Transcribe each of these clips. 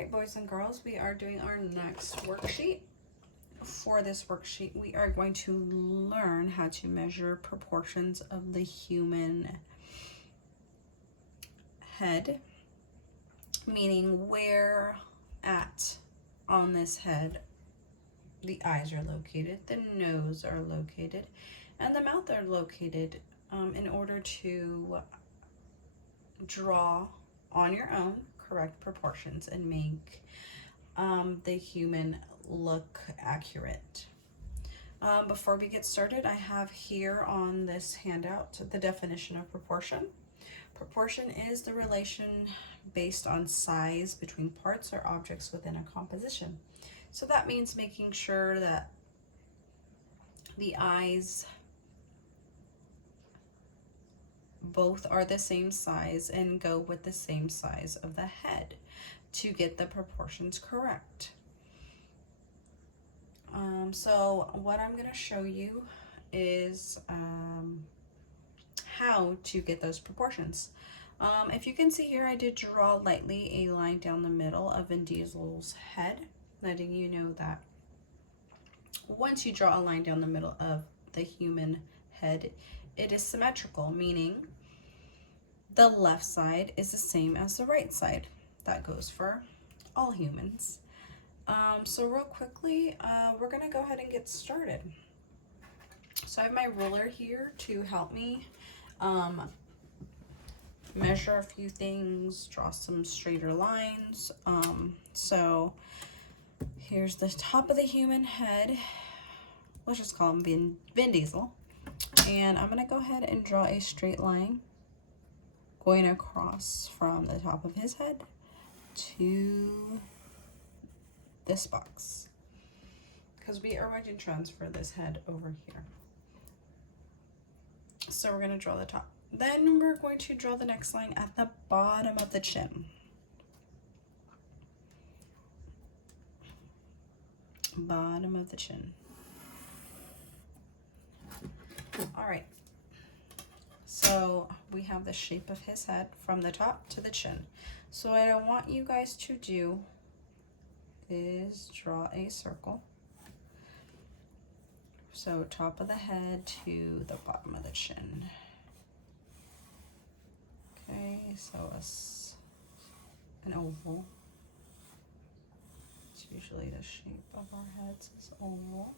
right, boys and girls, we are doing our next worksheet. For this worksheet, we are going to learn how to measure proportions of the human head, meaning where at on this head the eyes are located, the nose are located, and the mouth are located, in order to draw on your own correct proportions and make the human look accurate. Before we get started, I have here on this handout the definition of proportion. Proportion is the relation based on size between parts or objects within a composition. So that means making sure that the eyes both are the same size and go with the same size of the head to get the proportions correct. So what I'm going to show you is how to get those proportions. If you can see here, I did draw lightly a line down the middle of Vin Diesel's head, letting you know that once you draw a line down the middle of the human head, it is symmetrical, meaning the left side is the same as the right side. That goes for all humans. So real quickly, we're going to go ahead and get started. So I have my ruler here to help me measure a few things, draw some straighter lines. So here's the top of the human head. Let's just call him Vin Diesel. And I'm going to go ahead and draw a straight line going across from the top of his head to this box, because we are going to transfer this head over here. So we're going to draw the top. Then we're going to draw the next line at the bottom of the chin. Bottom of the chin. All right. So we have the shape of his head from the top to the chin. So what I want you guys to do is draw a circle. So top of the head to the bottom of the chin. Okay, so an oval. It's usually the shape of our heads is oval.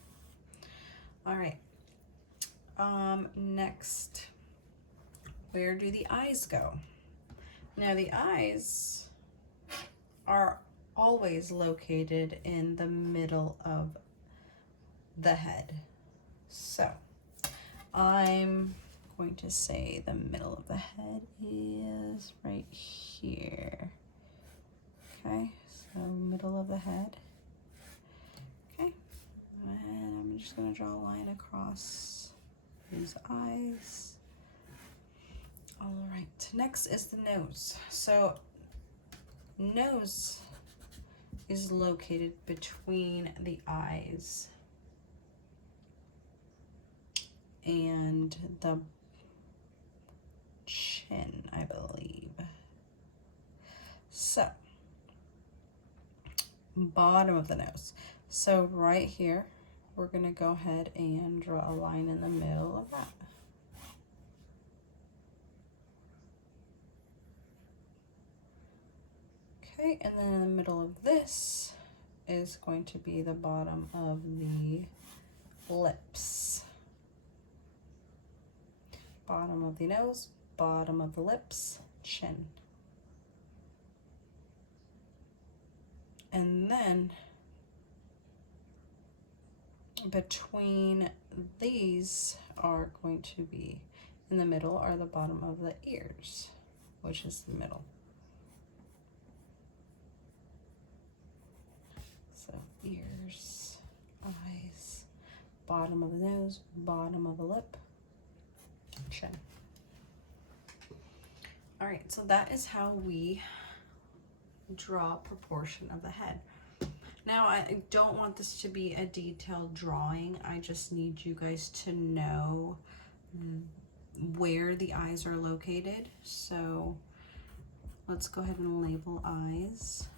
All right. Next, where do the eyes go? Now the eyes are always located in the middle of the head. So I'm going to say the middle of the head is right here. Okay, so middle of the head. Okay, and I'm just going to draw a line across his eyes. All right, next is the nose. So nose is located between the eyes and the chin, I believe. So bottom of the nose. So right here, we're going to go ahead and draw a line in the middle of that. Okay, and then in the middle of this is going to be the bottom of the lips. Bottom of the nose, bottom of the lips, chin. And then between these are going to be, in the middle are the bottom of the ears, which is the middle. So ears, eyes, bottom of the nose, bottom of the lip, chin. All right, so that is how we draw proportion of the head. Now, I don't want this to be a detailed drawing. I just need you guys to know where the eyes are located. So let's go ahead and label eyes.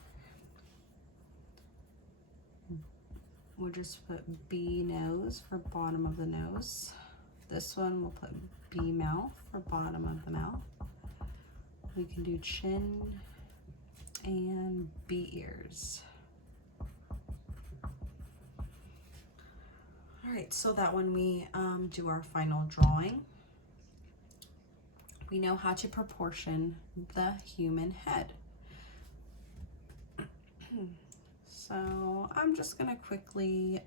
we'll just put B nose for bottom of the nose. This one we'll put B mouth for bottom of the mouth. We can do chin and B ears. All right, so that when we do our final drawing, we know how to proportion the human head. So I'm just gonna quickly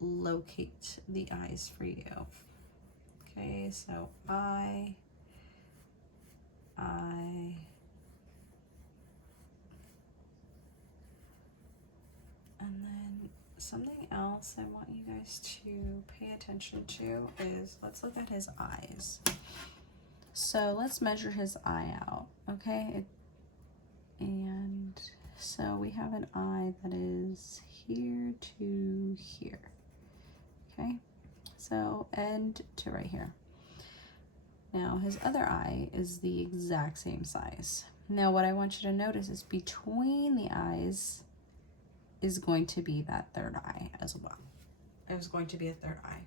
locate the eyes for you. Okay, so eye, and then something else I want you guys to pay attention to is, let's look at his eyes. So let's measure his eye out, okay? And so we have an eye that is here to here, okay? So end to right here. Now his other eye is the exact same size. Now what I want you to notice is between the eyes is going to be that third eye as well. There's going to be a third eye.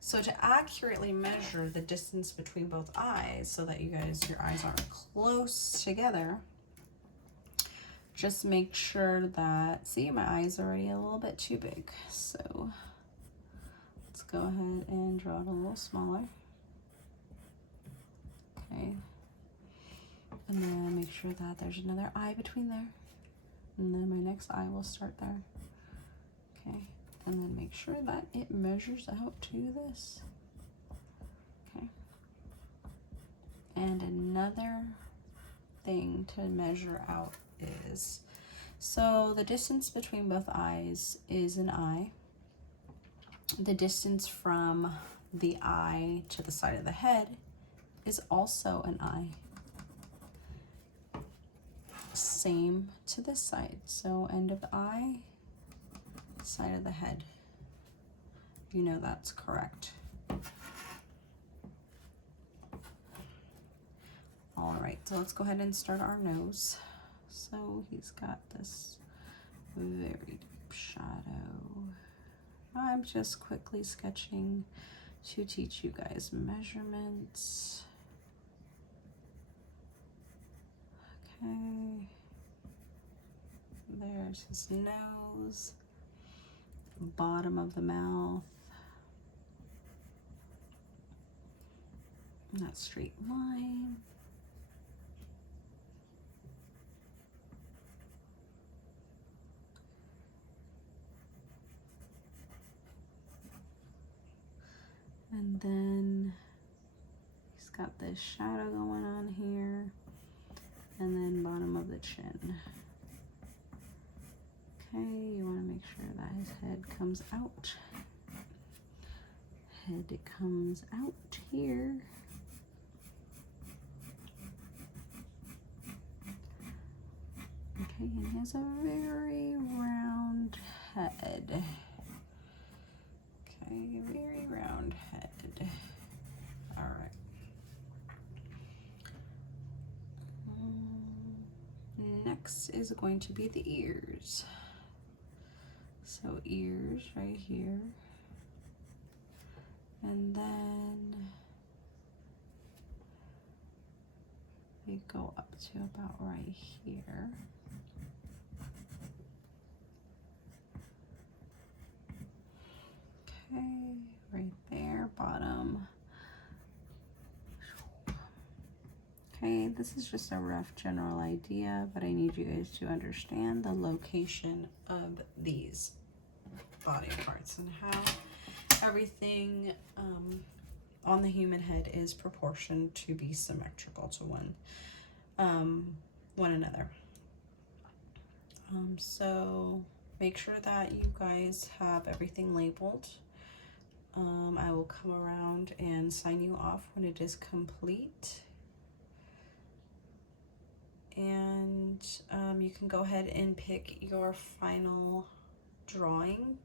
So to accurately measure the distance between both eyes so that your eyes are close together, just make sure that, see, my eye's already a little bit too big. So let's go ahead and draw it a little smaller. Okay. And then make sure that there's another eye between there. And then my next eye will start there. Okay. And then make sure that it measures out to this. Okay. And another thing to measure out is, so the distance between both eyes is an eye. The distance from the eye to the side of the head is also an eye. Same to this side. So end of the eye, side of the head. You know that's correct. All right, so let's go ahead and start our nose. So he's got this very deep shadow. I'm just quickly sketching to teach you guys measurements. Okay. There's his nose, bottom of the mouth, and that straight line. And then he's got this shadow going on here, and then bottom of the chin. Okay, you want to make sure that his head comes out. Head comes out here. Okay, and he has a very round head. Okay, very round head. All right. Next is going to be the ears. So ears right here. And then we go up to about right here. Okay, right there, bottom. Okay, this is just a rough general idea, but I need you guys to understand the location of these body parts and how everything on the human head is proportioned to be symmetrical to one another. So make sure that you guys have everything labeled. I will come around and sign you off when it is complete. And you can go ahead and pick your final drawing,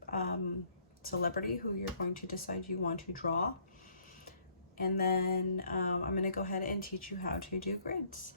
celebrity who you're going to decide you want to draw. And then I'm going to go ahead and teach you how to do grids.